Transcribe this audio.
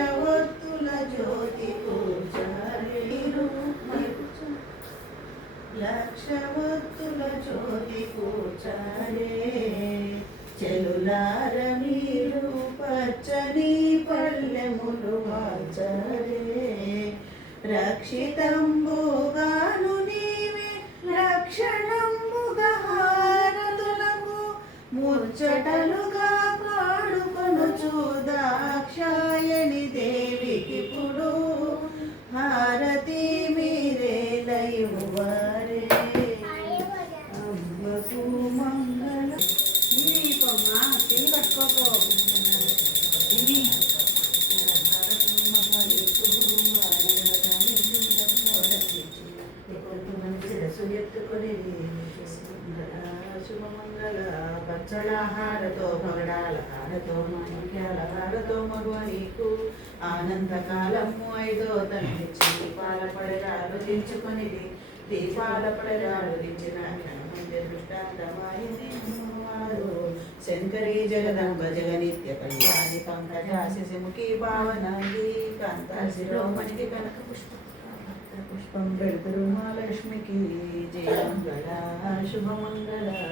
పంచవర్తుల జ్యోతి కూర్చలేరు లక్షవర్తుల జ్యోతి కూర్చలే చెలులార మీరు పచ్చని పల్లెములు మార్చలే రక్షితంబుగాను నీవే రక్షణంబుగా ముచ్చటలుగా అమ్మకు మంగళ శుభమంగళ పచ్చళాహారతో పగడాల హారతో మాణిక్యాల హారతో మగువ ఆనందకాలము ఐదో తనిచ్చి దీపాల పడగా దించుకొని దీపాల పడగా దించిన शंकरी जगदंब जगनित्य कल्याणि पंकजाशिमुखी भावनांगी कांताशिरोमणि कनक पुष्प पुष्पं बेळतुरु महालक्ष्मीकी जय मंगला शुभमंगला